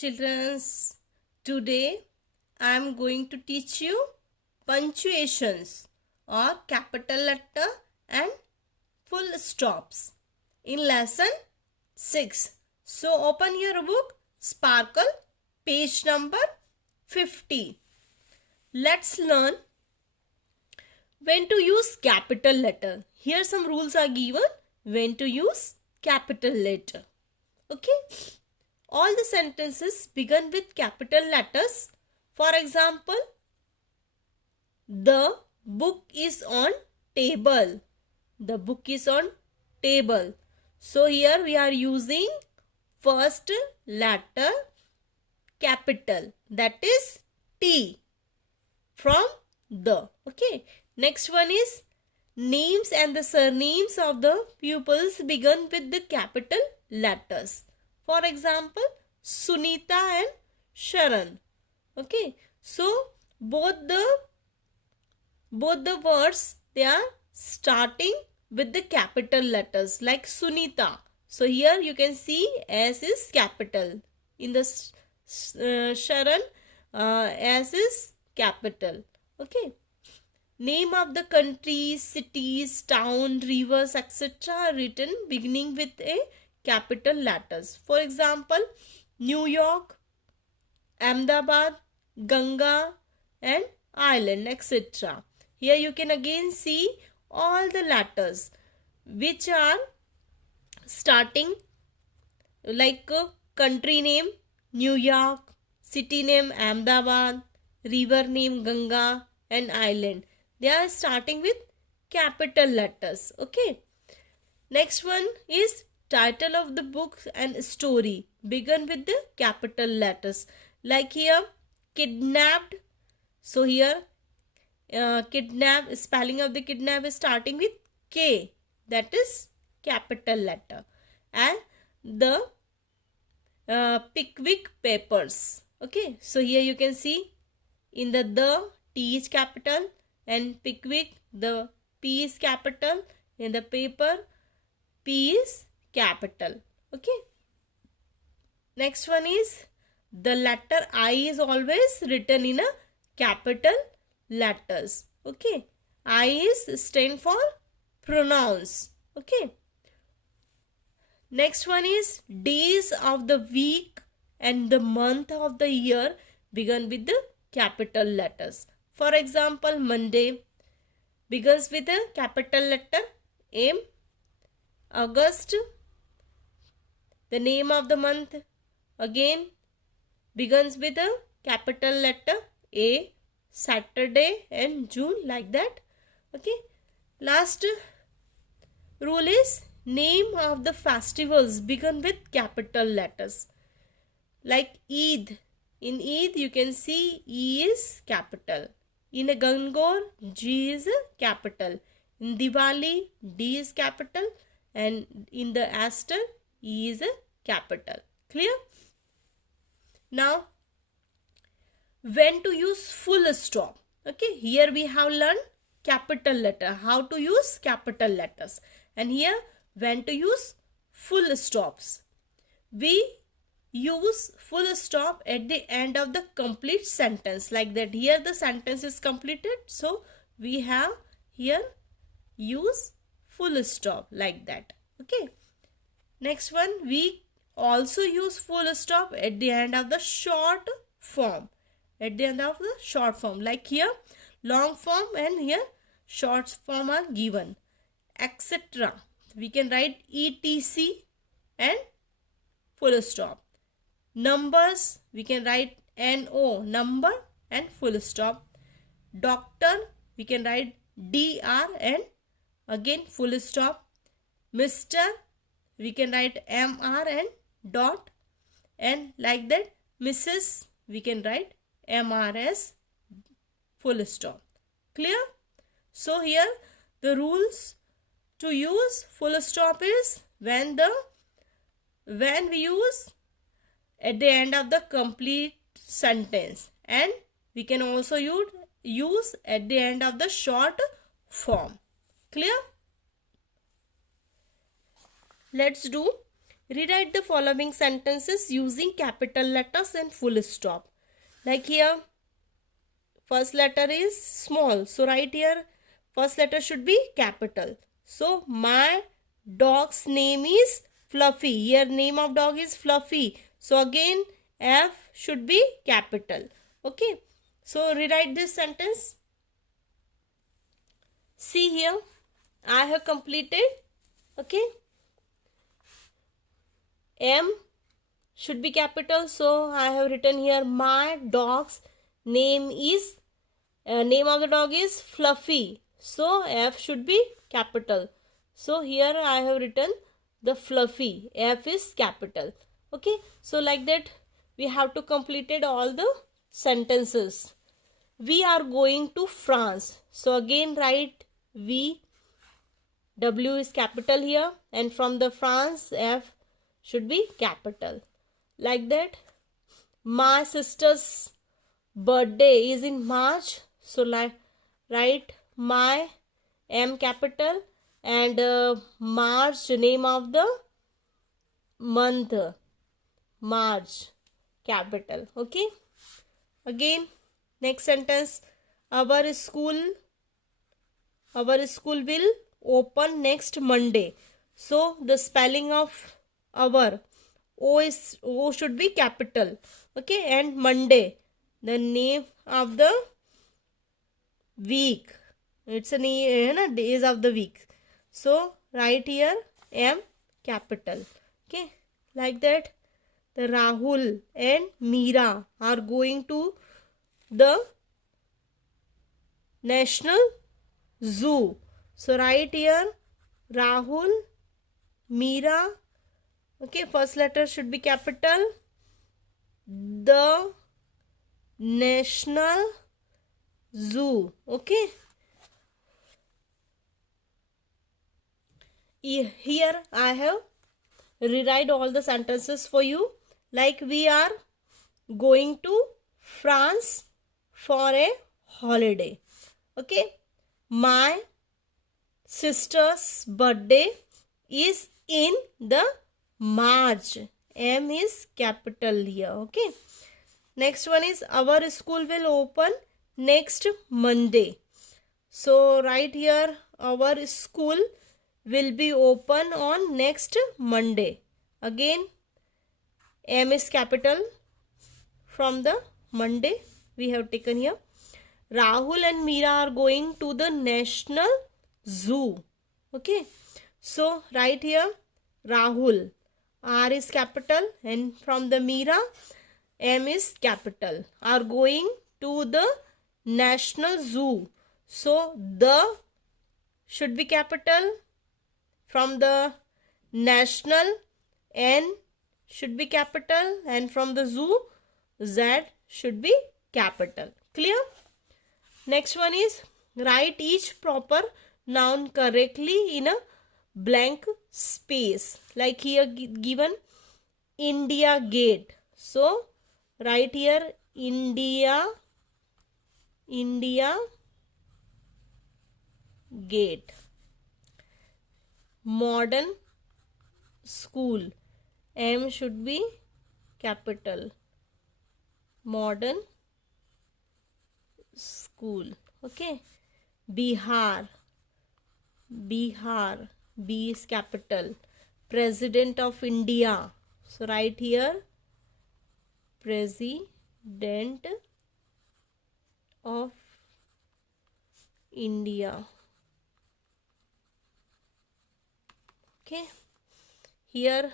childrens. Today I am going to teach you punctuations or capital letter and full stops in lesson 6. So open your book, Sparkle, page number 50. Let's learn when to use capital letter. Here some rules are given when to use capital letter. Okay. All the sentences begin with capital letters. For example, the book is on table. The book is on table. So here we are using first letter capital, that is T from the. Okay. Next one is names and the surnames of the pupils begin with the capital letters. For example, Sunita and Sharan. Okay. So both the words, they are starting with the capital letters, like Sunita. So here you can see S is capital. In the Sharan, S is capital. Okay. Name of the countries, cities, town, rivers, etc. are written beginning with a capital letters. For example, New York, Ahmedabad, Ganga and Island, etc. Here you can again see all the letters which are starting, like country name New York, city name Ahmedabad, river name Ganga and island. They are starting with capital letters. Okay. Next one is title of the book and story begin with the capital letters. Like here, kidnapped. So here, kidnap, spelling of the kidnap is starting with K. That is capital letter. And the Pickwick Papers. Okay. So here you can see in the T is capital, and Pickwick, the P is capital. In the paper, P is capital. Okay. Next one is the letter I is always written in a capital letters. Okay. I is stand for pronouns. Okay. Next one is days of the week and the month of the year begin with the capital letters. For example, Monday begins with a capital letter M. August, the name of the month, again begins with a capital letter A. Saturday and June, like that. Okay. Last rule is name of the festivals begin with capital letters. Like Eid. In Eid you can see E is capital. In a Gangor, G is capital. In Diwali, D is capital. And in the Easter, E is capital. Clear? Now, when to use full stop. Okay, here we have learned capital letter. How to use capital letters. And here, when to use full stops. We use full stop at the end of the complete sentence, like that. Here the sentence is completed, so we have here use full stop, like that. Okay. Next one, we also use full stop at the end of the short form. At the end of the short form, like here long form and here short form are given, etc. We can write etc and full stop. Numbers, we can write NO, number and full stop. Doctor, we can write DR and again full stop. Mr, we can write MR and dot, and like that. Mrs, we can write MRS full stop. Clear? So here the rules to use full stop is when we use at the end of the complete sentence, and we can also use at the end of the short form. Clear? Let's do Rewrite the following sentences using capital letters and full stop. Like here, first letter is small. So right here, first letter should be capital. So my dog's name is Fluffy. Here name of dog is Fluffy. So again, F should be capital. Okay. So rewrite this sentence. See here, I have completed. Okay. M should be capital. So I have written here my dog's name is name of the dog is Fluffy. So F should be capital. So here I have written the Fluffy. F is capital. Okay. So like that we have to completed all the sentences. We are going to France. So again write V. W is capital here, and from the France, F should be capital. Like that. My sister's birthday is in March. So like write my M capital and March, name of the month, March capital. Okay. Again, next sentence. Our school will open next Monday. So the spelling of our O should be capital. Okay. And Monday, the name of the week. It's a days of the week. So right here M capital. Okay. Like that. The Rahul and Meera are going to the National Zoo. So right here Rahul, Meera. Okay, first letter should be capital. The National Zoo. Okay. Here I have rewrite all the sentences for you. Like we are going to France for a holiday. Okay. My sister's birthday is in the March. M is capital here. Okay. Next one is our school will open next Monday. So right here our school will be open on next Monday. Again M is capital. From the Monday we have taken here. Rahul and Meera are going to the National Zoo. Okay. So right here Rahul, R is capital, and from the Meera M is capital, are going to the National Zoo. So the should be capital. From the national, N should be capital, and from the zoo, Z should be capital. Clear? Next one is write each proper noun correctly in a blank space. Like here given India Gate. So write here India Gate. Modern school, M should be capital. Modern school. Okay. Bihar, B is capital. President of India. So right here President of India. Okay. Here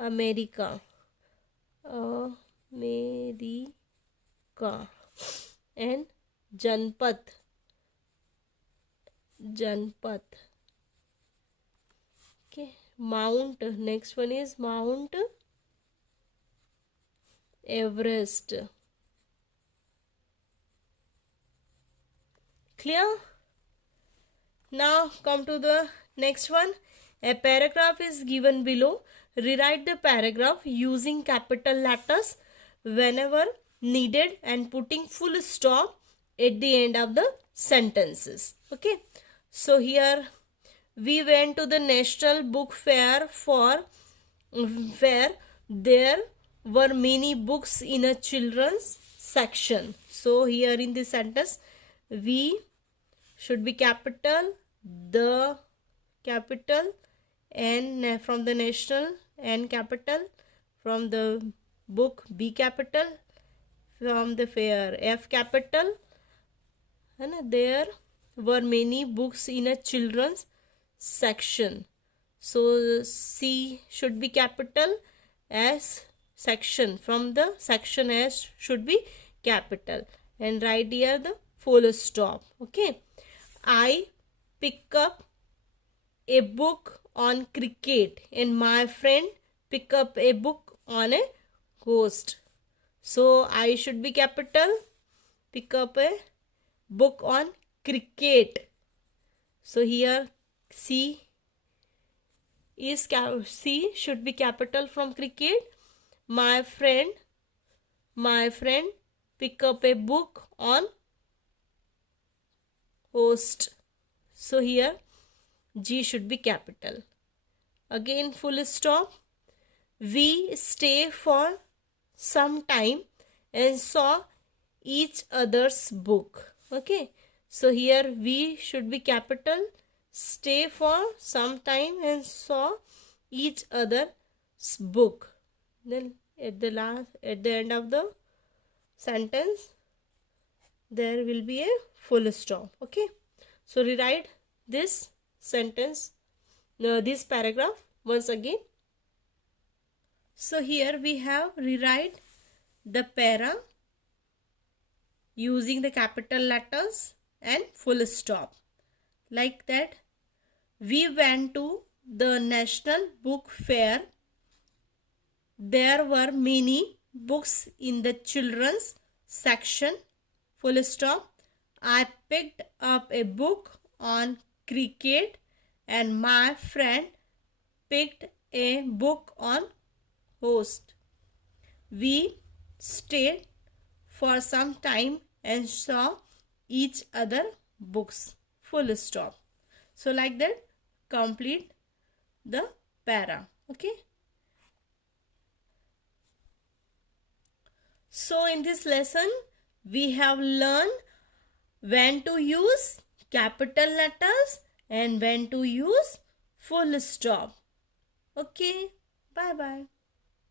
America. And Janpat. Okay. Mount. Next one is Mount Everest. Clear? Now come to the next one. A paragraph is given below. Rewrite the paragraph using capital letters whenever needed and putting full stop at the end of the sentences. Okay. So here we went to the National Book Fair for where there were many books in a children's section. So here in this sentence, we should be capital, the capital, N from the national, N capital, from the book B capital, from the fair F capital, and there were many books in a children's section. So C should be capital, S section, from the section S should be capital, and right here the full stop. Okay, I pick up a book on cricket and my friend pick up a book on a ghost. So I should be capital, pick up a book on cricket. So here C should be capital from cricket. My friend pick up a book on host. So here G should be capital. Again full stop. We stay for some time and saw each other's book. Okay, so here we should be capital, stay for some time and saw each other's book. Then at the end of the sentence there will be a full stop. Okay, so rewrite this sentence, this paragraph once again. So here we have rewrite the para using the capital letters and full stop. Like that, we went to the National Book Fair. There were many books in the children's section. Full stop. I picked up a book on cricket and my friend picked a book on host. We stayed for some time and saw each other books. Full stop. So like that, complete the para. Okay. So in this lesson, we have learned when to use capital letters and when to use full stop. Okay. Bye bye.